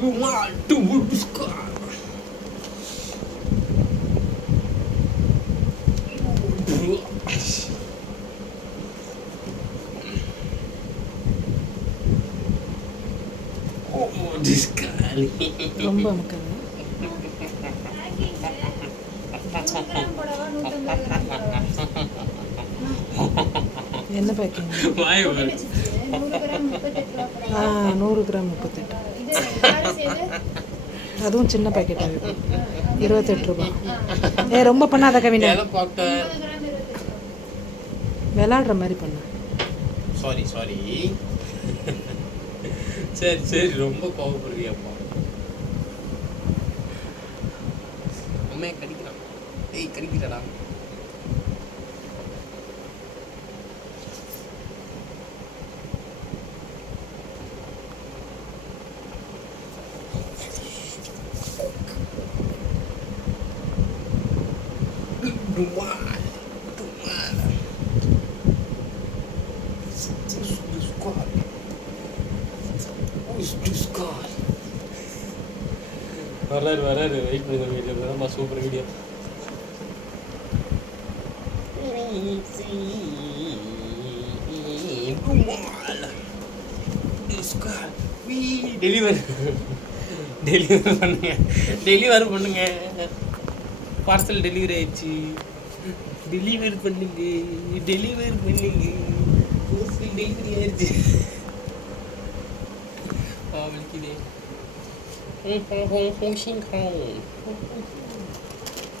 ரொம்ப மக்கள் என்ன பேக்கிங்? 100 கிராம் 38. அதுவும் சின்ன பேக்கெட்டாக இருக்கும் 28 ரூபா. ரொம்ப பண்ணாத கவினை, விளாடுற மாதிரி பண்ண. சாரி சரி சரி, ரொம்ப கோவப்படுறியாப்பா. அம்மையை கடிக்கிறான். கடிக்கிறாடா. வராரு வெயிட் பண்ணுங்க. வீடியோ தான் சூப்பர் வீடியோ. டெலிவரி பண்ணுங்க. பார்சல் டெலிவரி ஆயிடுச்சு. டெலிவரி பண்ணுங்க. பார்சல் டெலிவரி ஆயிடுச்சு.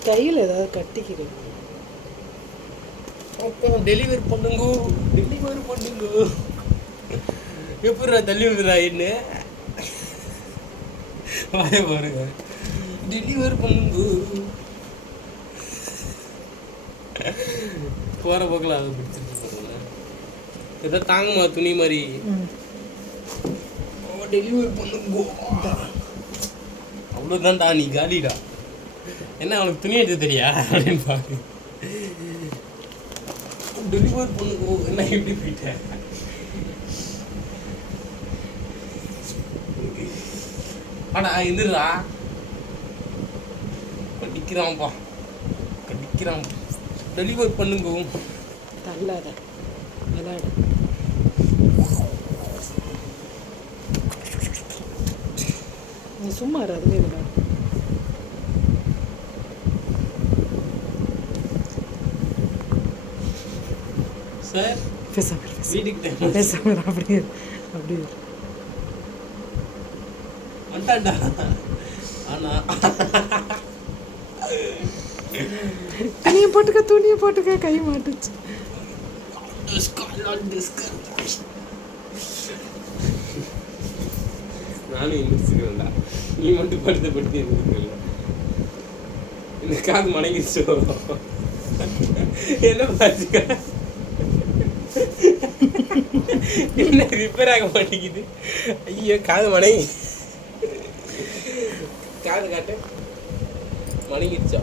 கையில் ஏதாவது கட்டிக்கிறேன். டெலிவரி பண்ணுங்க. எப்படி தள்ளி விடுறா என்ன வாய பாருங்க. டெலிவரி பண்ணுங்க. போகிற போக்கில் அதை பிடிச்சிட்டு போகிறேன். ஏதோ தாங்கம்மா துணி மாதிரி. டெலிவரி பண்ணுங்க. அவ்வளோதான்டா, நீ காலிடா. என்ன அவனுக்கு துணி எடுத்து தெரியா அப்படின்னு பாரு. டெலிவரி பண்ணுங்க. என்ன எப்படி போயிட்டேன்? ஆனா எந்திரா கடிக்கிறான்ப்பா. டெலிவரி பண்ணுங்க. தள்ளாத விளாட. நீ சும்மா அதுவே விளாடு. சார் பேசாமல் அப்படியே வந்துட்டான்டா. ஆனா துணியை போட்டுக்க கை மாட்டுச்சு. நானும் எந்திரிச்சுக்கிறேன்டா. நீ மட்டும் படுத்து இருந்துருக்கல. இந்த காது மடங்கிடுச்சோ என்ன பாச்சுக்க. என்ன ரிப்பேர் ஆக மாட்டேங்குது. ஐயோ காது மடங்கி. காது காட்டு. மடங்கிடுச்சா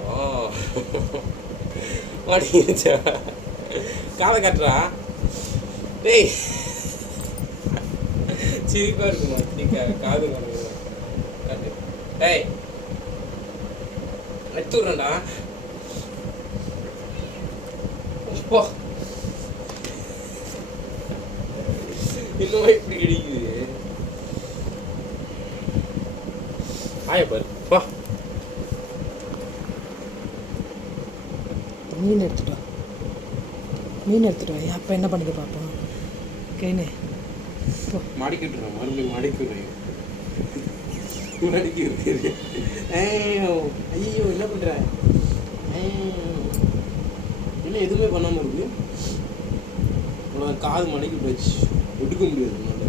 காதை காட்டுறா. டேய் சிரிப்பா இருக்குமா? காது மடங்கு காட்டு. டேய் எடுத்துடுறேன்டா. இன்னும் இப்படி கிடைக்குது. ஆயப்பாரு வா. மீன் எடுத்துட்டு வா. அப்போ என்ன பண்ணுது பார்ப்போம். கைனே மாடிக்கு விட்டுறேன். மறுபடியும் மாடிக்கு விடுறேன். ஐயோ என்ன பண்ற? இன்னும் எதுவுமே பண்ணாமல் இருக்கு. காது மடக்கி போச்சு. எடுக்க முடியாது.